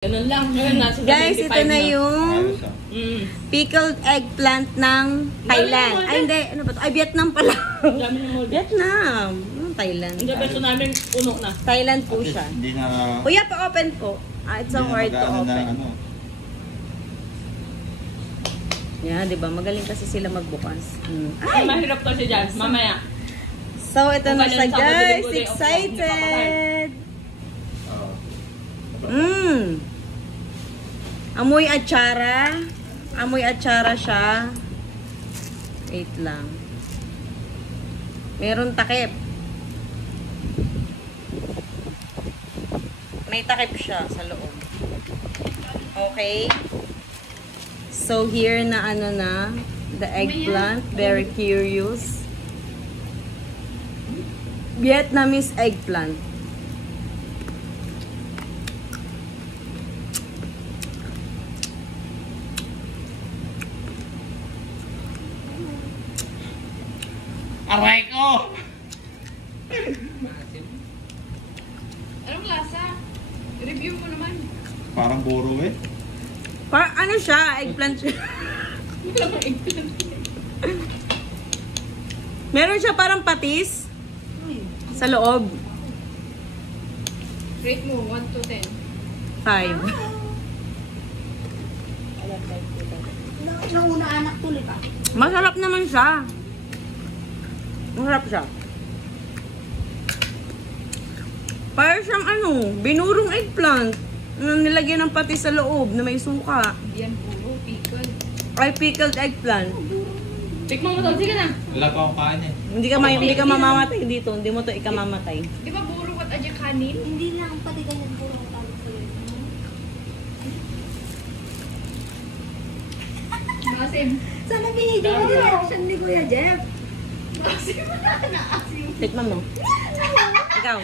Ganun lang. Nasa Guys, ito na yung Mm. pickled eggplant ng Thailand. Ay, hindi. Ano ba ito? Ay, Vietnam pala. Dami ng molde. Vietnam. Thailand. Hindi, beso namin puno na. Thailand po siya. Hindi na... Kuya, pa-open po. It's so hard to open. Yeah, di ba? Magaling kasi sila magbukas. Ay, mahirap kasi dyan. Mamaya. So, ito na siya, Kung guys. ganun sa Excited! Amoy atsara. Amoy atsara siya. Wait lang. Meron takip. May takip siya sa loob. Okay. So, here na ano na. The eggplant. Very curious. Vietnamese eggplant. Aray ko! Anong lasa? Review mo naman. Parang buro eh. Ano siya? Eggplant siya. Meron siya parang patis sa loob. Rate mo, 1 to 10. 5. Nung una anak tuloy pa. Masarap naman siya. Masarap siya. Parang siyang binurong eggplant. Nilagyan ng patis sa loob na may suka. Yan puro, pickle. Ay, pickled eggplant. Tikman mo daw, sige na. Wala pa akong kain eh. Hindi ka mamamatay dito. Hindi mo to ikamamatay. Di ba puro at adya kanin? Hindi lang pati ganyan puro ang tawag sa'yo. Masim. Sana binigyan mo yung reaction ni Kuya Jeff. Masim na naasim. Tikman mo. Ikaw.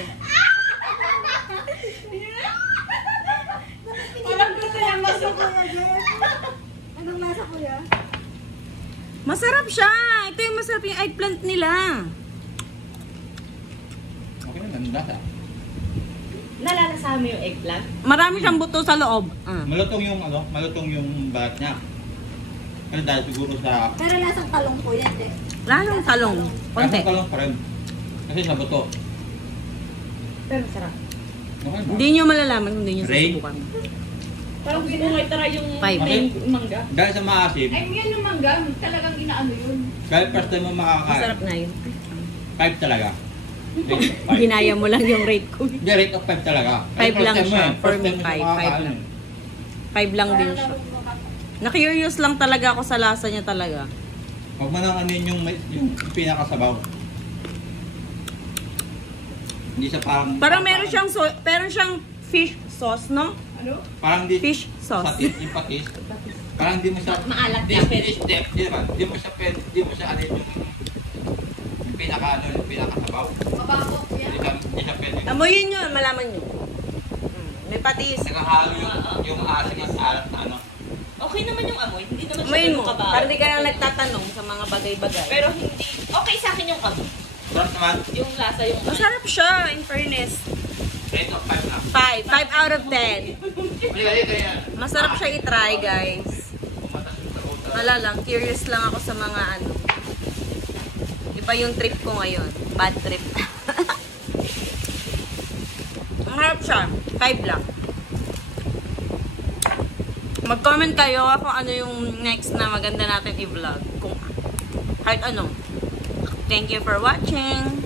Walang gusto niya masok. Kuya Jeff. Anong nasa Kuya? Masarap siya. Ito yung masarap yung eggplant nila. Okay na, ganda ha. Nalalasama mo yung eggplant? Marami siyang buto sa loob. Malutong yung balat niya. Ano dahil siguro sa... Pero lasang talong po yan eh. Lalong talong. Konti. Kasang kalong pa rin. Kasi sa buto. Pero sarap. Okay ba? Hindi nyo malalaman kung hindi nyo Ray? susubukan. Parang binungay tara yung Five. mangga. Dahil sa maasim, Ay, yan yung mangga. Talagang inaano yun. kahit first time mo makakain, Masarap na yun. 5 talaga. Rate of 5. Ginaya mo lang yung rate ko. Hindi, rate of 5 talaga. Five First lang time mo siya. eh. For First me, time mo five. makakain Five lang. eh. 5 lang din siya. Na-curious lang talaga ako sa lasa niya talaga. Huwag mo nang anin yung pinakasabaw. Hindi siya Parang meron siyang fish sauce, no? Ano? Parang di Fish sauce. patis, yung patis. Parang di mo siya Maalat di, na, di, di, di, ba? Di mo siya anin yung pinakasabaw. Mabaho Hindi siya pwede. Amoyin nyo, malaman nyo. May patis. Nakahalo yung asim at alat na ano. Okay naman yung amoy. Hindi naman siya Amoyin mo. ganun kabaho. Parang di ka lang nagtatanong sa mga bagay-bagay. Pero hindi. Okay sa akin yung amoy. Sarap naman. Yung lasa yung... Masarap siya, in fairness. Rate of 5 na. 5. 5 out of 10. Kaya. Masarap siya i-try, guys. Wala lang, curious lang ako sa mga Iba yung trip ko ngayon. Bad trip. Ang harap siya. 5 lang. Mag-comment kayo kung ano yung next na maganda natin i-vlog. Kung kahit ano. Thank you for watching.